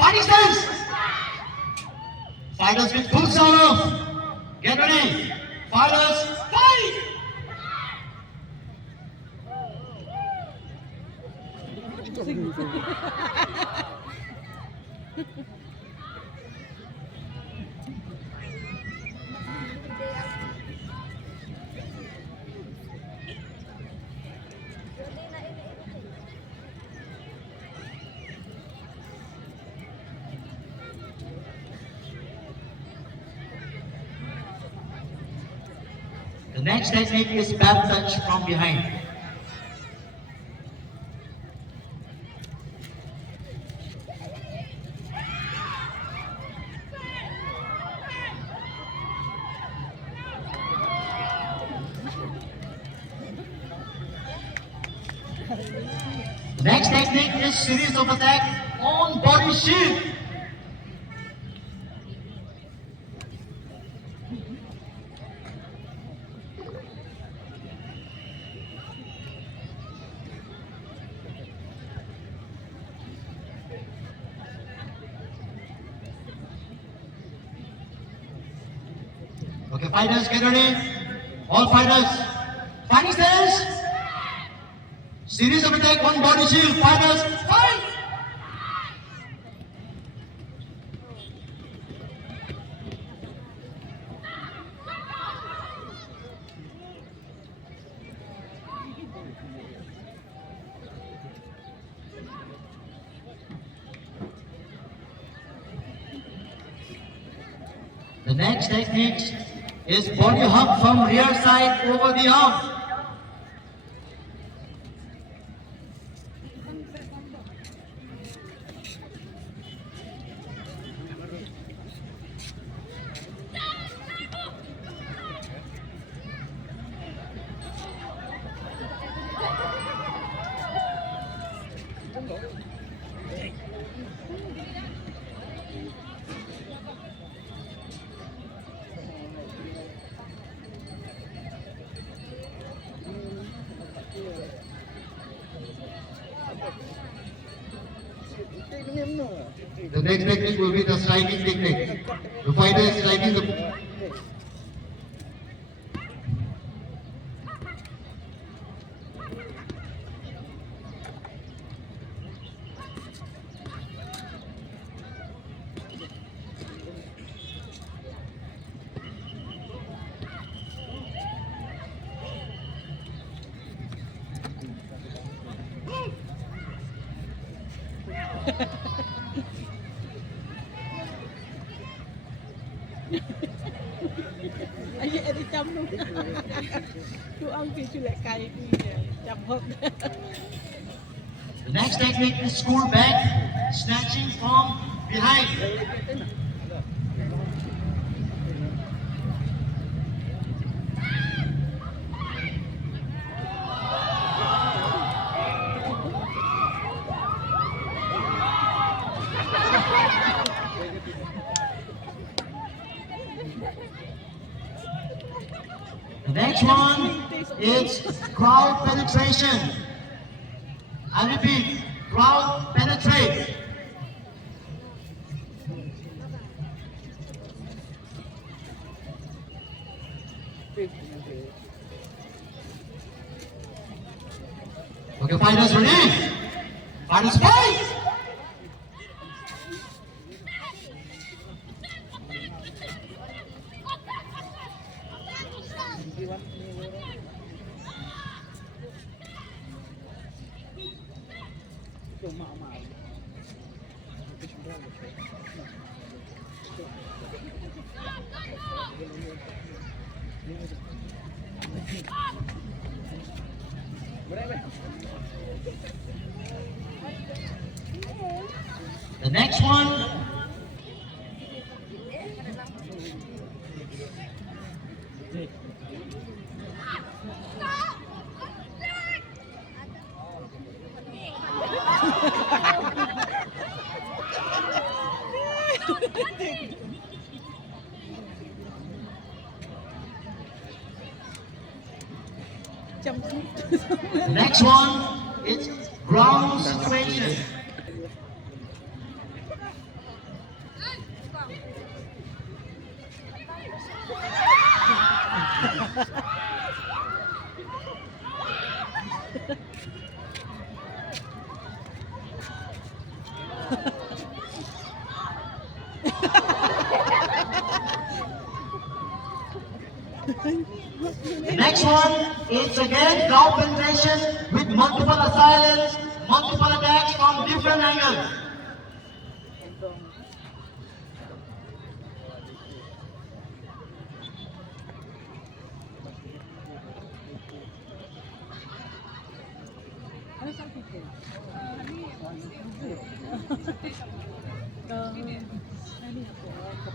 Fighting stance. Fighters with full sound off. Get ready. Fighters, fight! The next technique is back touch from behind. The next technique is series of attack on body shield. Okay, fighters, get ready. All fighters, fighting stance. Series of attack, one body shield. Fighters, fight! The next technique is body hug from rear side over the arm. The next technique will be the striking technique. The fighter is striking the... Anh ấy đi chăm luôn. Chú ông thì chú lại cày đi chăm hơn. The next technique is school back, snatching from behind. The next one is crowd penetration. I repeat, crowd penetrate. Okay, fighters ready? Fighters fight! The next one The next one is ground situation. The next one is again ground penetration with multiple assailants, multiple attacks from different angles. Ano sa akin? Ano ako?